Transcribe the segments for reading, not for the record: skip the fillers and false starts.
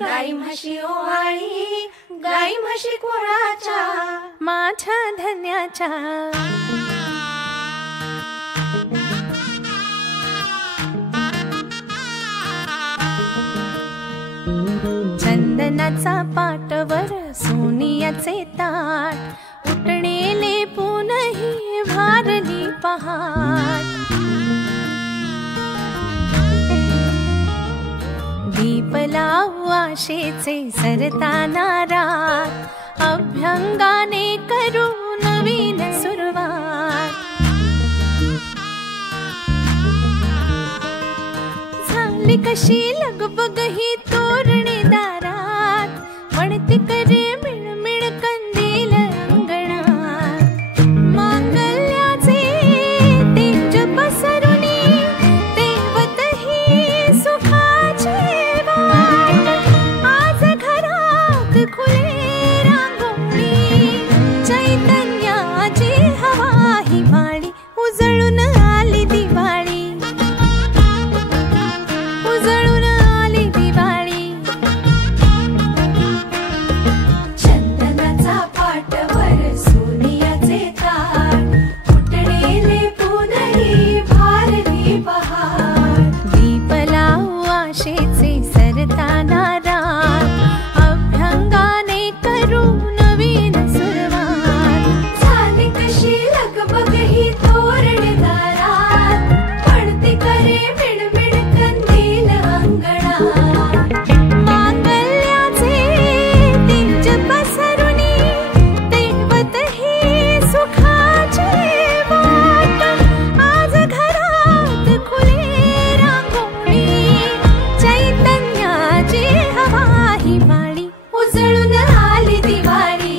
गाई म्हशी ओवाळी, गाई म्हशी कोणाच्या, माझ्या धन्याच्या. चंदनाचा पाटवर सोनियाचे ताट, उठणेले पुनही भारली पहाट. दीप लावू आशेचे सरताना रात, अभ्यंगाने करू नवीन सुरुवात. झाली कशी लगबग ही तोरणे दारात, म्हणते करे मिळमिळ कंदील अंगणात. मांगल्याचे तेज पसरुनी, तेवत ही सुखाची वाट. आज घरात खुले रांगोळी, चैतन्याची हवा हिवाळी. उजळून आली दिवाळी, उजळून आली दिवाळी. चंदनाचा पाटवर सोनियाचे ताट, उठणेले पुनही भारली पहाट. दीप लावू आशेचे सरताना रात, अभ्यंगाने करू नवीन सुरुवात. झाली कशी लगबग ही तोरणे दारात, म्हणते करे मिणमिण कंदील अंगणात. मांगल्याचे तेज पसरुनी, तेवत ही सुखाची वाट. आज घरात खुले रांगोळी, चैतन्याची हवा हिवाळी. उजळून आली दिवाळी,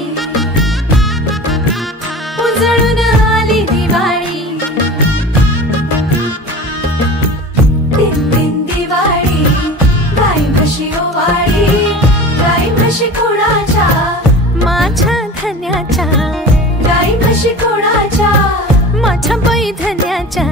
उजळून आली दिवाळी. दिन दिन दिवाळी, गाई म्हशी ओवाळी, गाई म्हशी कोणाच्या, माझ्या धन्याच्या. गाई म्हशी कोणाच्या, माझ्या बाई धन्याच्या.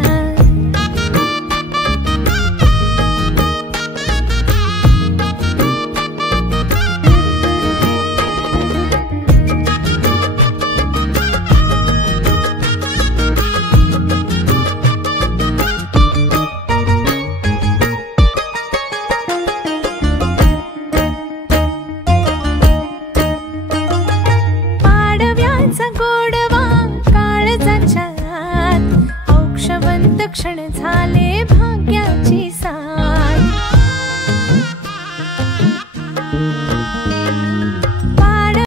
पाडव्याचा गोडवा काळजाच्या आत, औक्षवंत क्षण झाले भाग्याची साथ.